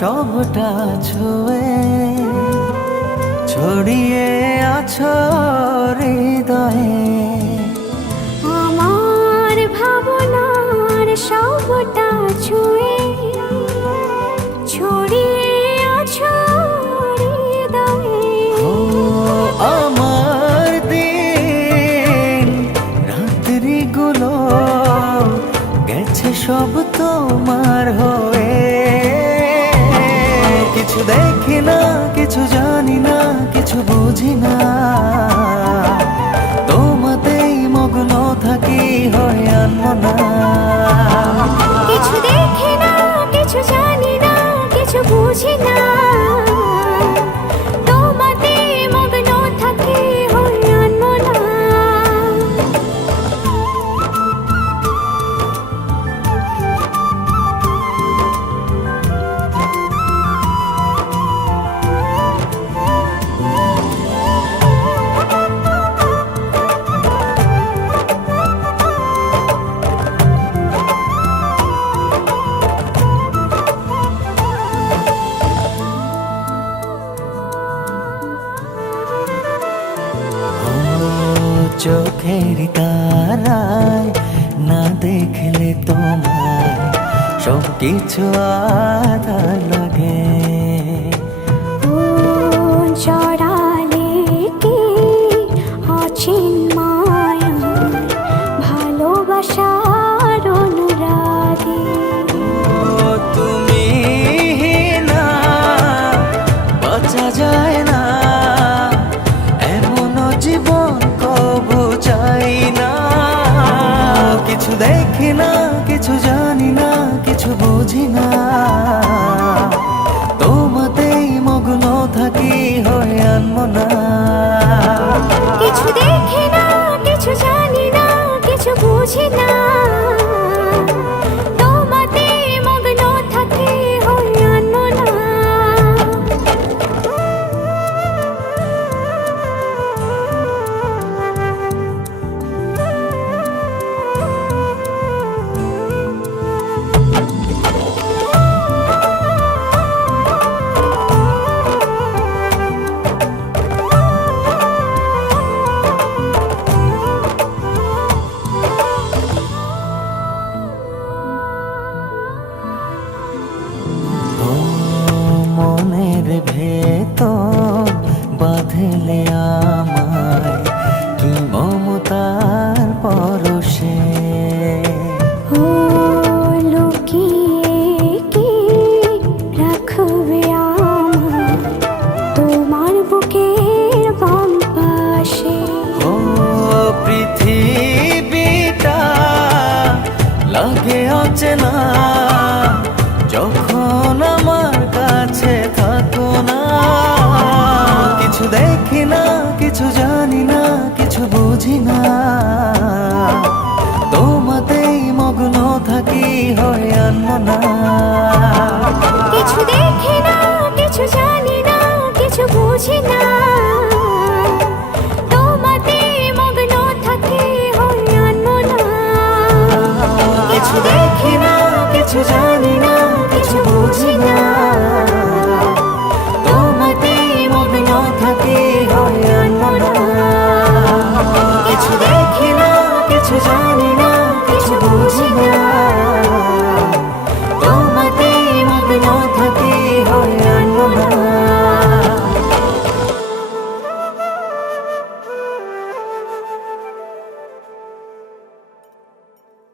সবটা ছুঁয়ে ছড়িয়ে আছো হৃদয়ে। আমার ভাবনার সবটা ছুঁয়ে ছড়িয়ে আছো হৃদয়ে। ও আমার দিন রাত্রিগুলো গেছে সব তোমার হয়ে। কিছু দেখি না, কিছু জানি না, কিছু বুঝি না, তোমাতেই মগ্ন থাকি হয় আনমনা। কিছু দেখি না, কিছু জানি না, কিছু বুঝি না, তোমাতে মগ্ন থাকি হয় আনমনা। চোখের তারায় না দেখলে তোমায় সব কিছু আধার লাগে। ও জড়ালে কি অচিন মায়া ভালোবাসার অনুরাগে। ও তুমি না বাঁচা যায় না, এমন জীবন কবু চাই না। কিছু দেখি না, কিছু জানি না, কিছু বুঝি না, তোমাতেই মগ্ন থাকি হয় আনমনা। কিছু দেখি না, কিছু জানি না, কিছু বুঝি না, তোমাতে মগ্ন থাকি হয় আনমনা। ও মনের ভেতর বাঁধলে আমায় কি মমতার পরশে। ও লুকিয়ে কি রাখবে আমায় তোমার বুকের বাম পাশে। ও পৃথিবীটা লাগে অচেনা যখন আমার কাছে থাকো না। কিছু দেখি না, কিছু জানি না, কিছু বুঝি না, তোমাতেই মগ্ন থাকি হয় আনমনা। কিছু দেখি না, কিছু জানি না, কিছু বুঝি না, তোমাতে মগ্ন থাকি হয় আনমনা। কিছু দেখি না, কিছু জানি না, কিছু বুঝি না, তোমাতেই মগ্ন থাকি হয় আনমনা। কিছু দেখি না, কিছু জানি না, কিছু বুঝি না।